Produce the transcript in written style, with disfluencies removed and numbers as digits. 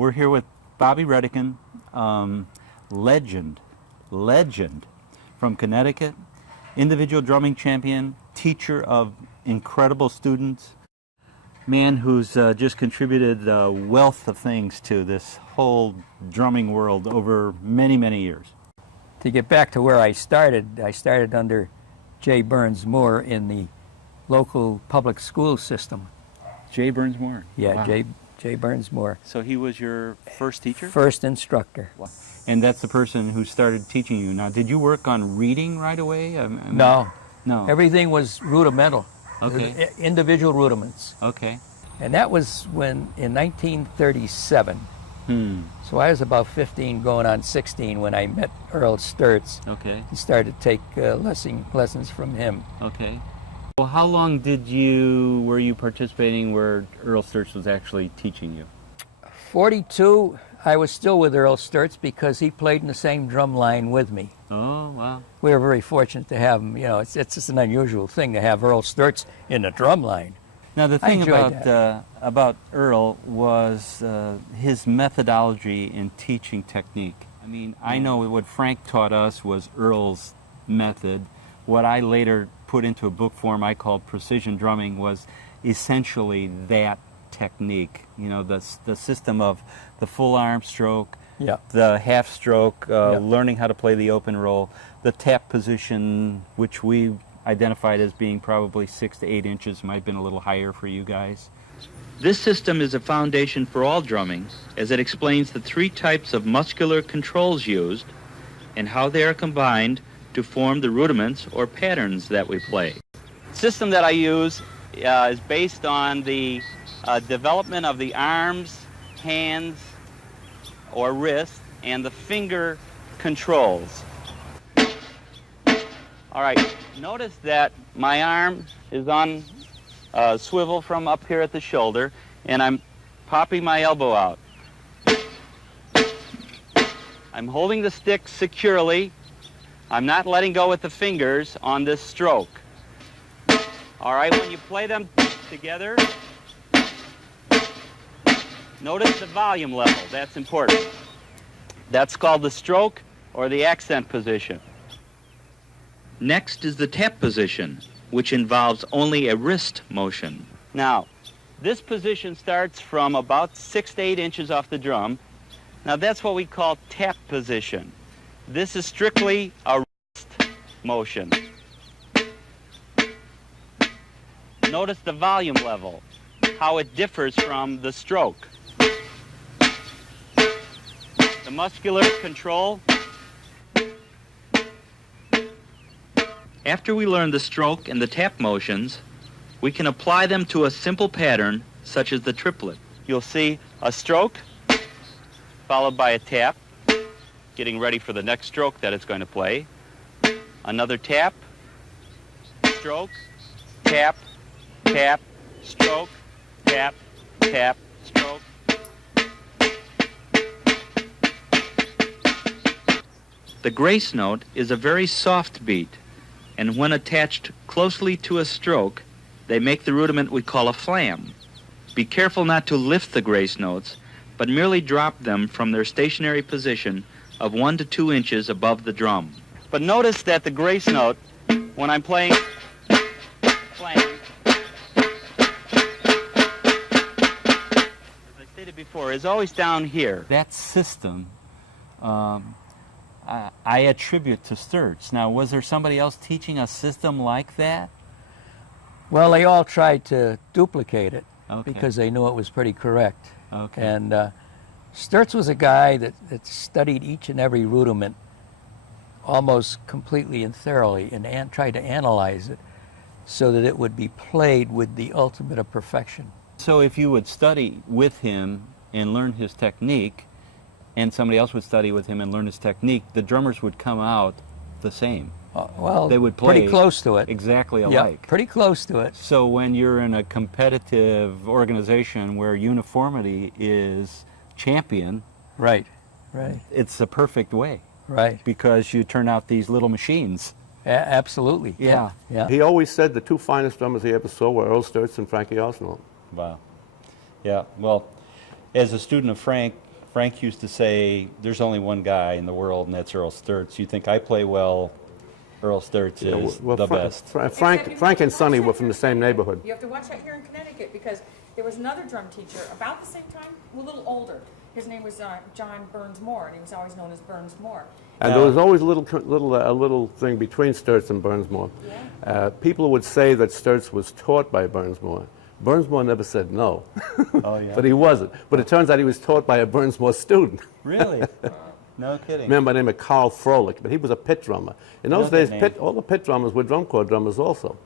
We're here with Bobby Redican, legend from Connecticut, individual drumming champion, teacher of incredible students, man who's just contributed a wealth of things to this whole drumming world over many, many years. To get back to where I started under J. Burns Moore in the local public school system. J. Burns Moore? Yeah, wow. J. Burns Moore. So he was your first teacher? First instructor. Wow. And that's the person who started teaching you. Now, did you work on reading right away? No. No. Everything was rudimental. Okay. Individual rudiments. Okay. And that was when, in 1937. So I was about 15 going on 16 when I met Earl Sturtz. Okay. And started to take lessons from him. Okay. Well, how long were you participating where Earl Sturtz was actually teaching you? 42, I was still with Earl Sturtz because he played in the same drum line with me. Oh, wow. We were very fortunate to have him. You know, it's just an unusual thing to have Earl Sturtz in the drum line. Now, the thing about Earl was his methodology in teaching technique. I mean, I know what Frank taught us was Earl's method. What I later put into a book form I called Precision Drumming was essentially that technique. You know, the system of the full arm stroke, the half stroke, learning how to play the open roll, the tap position, which we identified as being probably 6 to 8 inches, might have been a little higher for you guys. This system is a foundation for all drumming, as it explains the 3 types of muscular controls used and how they are combined to form the rudiments or patterns that we play. The system that I use is based on the development of the arms, hands, or wrists, and the finger controls. All right, notice that my arm is on swivel from up here at the shoulder, and I'm popping my elbow out. I'm holding the stick securely. I'm not letting go with the fingers on this stroke. All right, when you play them together, notice the volume level. That's important. That's called the stroke or the accent position. Next is the tap position, which involves only a wrist motion. Now, this position starts from about 6 to 8 inches off the drum. Now, that's what we call tap position. This is strictly a wrist motion. Notice the volume level, how it differs from the stroke. The muscular control. After we learn the stroke and the tap motions, we can apply them to a simple pattern such as the triplet. You'll see a stroke followed by a tap, getting ready for the next stroke that it's going to play. Another tap, stroke, tap, tap, stroke, tap, tap, stroke. The grace note is a very soft beat, and when attached closely to a stroke, they make the rudiment we call a flam. Be careful not to lift the grace notes, but merely drop them from their stationary position of 1 to 2 inches above the drum. But notice that the grace note, when I'm playing flam, as I stated before, is always down here. That system I attribute to Sturtz. Now, was there somebody else teaching a system like that? Well, they all tried to duplicate it Okay. because they knew it was pretty correct. Okay. And Sturtz was a guy that studied each and every rudiment almost completely and thoroughly and tried to analyze it so that it would be played with the ultimate of perfection. So if you would study with him and learn his technique, and somebody else would study with him and learn his technique, the drummers would come out the same. Well, they would play pretty close to it. Exactly Yeah, alike. pretty close to it. So when you're in a competitive organization where uniformity is champion, Right. it's a perfect way. Right. Because you turn out these little machines. Absolutely. Yeah. He always said the 2 finest drummers he ever saw were Earl Sturtz and Frankie Arsenal. Wow. Yeah, well, as a student of Frank, Frank used to say, there's only one guy in the world, and that's Earl Sturts. You think I play well, Earl Sturts is the best. Frank and Sonny were from the same neighborhood. You have to watch that here in Connecticut because there was another drum teacher about the same time, a little older. His name was John Burns Moore, and he was always known as Burns Moore. And there was always a little thing between Sturts and Burnsmore. Yeah. People would say that Sturts was taught by Burnsmore. Burnsmore never said no. Oh, yeah. But he wasn't. But it turns out he was taught by a Burnsmore student. Really? No kidding. A man by the name of Carl Froelich, but he was a pit drummer. In those Know that days, name. all the pit drummers were drum corps drummers also.